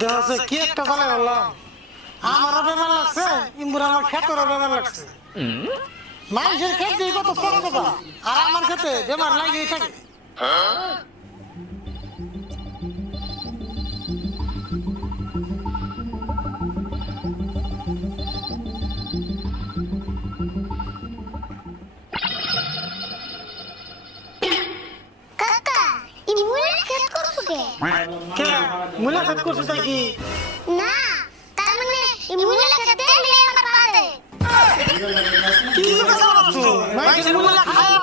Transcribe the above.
দেহসে কি একটা বলে বললাম, আমারও বেমার লাগছে, ইমুর আমার ক্ষেতেরও বেমার লাগছে। মানুষের ক্ষেত দিয়ে কত চকচকা, আর আমার ক্ষেতে বেমার লাগেই থাকে। কাকা ইমুরে ক্ষেত করছো কে? কে মুলা ক্ষেত করছে তাই কি? না তার মানে ইমুরে ক্ষেত দেখলে আমার পা দেয়। কি কথা বলছো? মানুষের মুলা খায়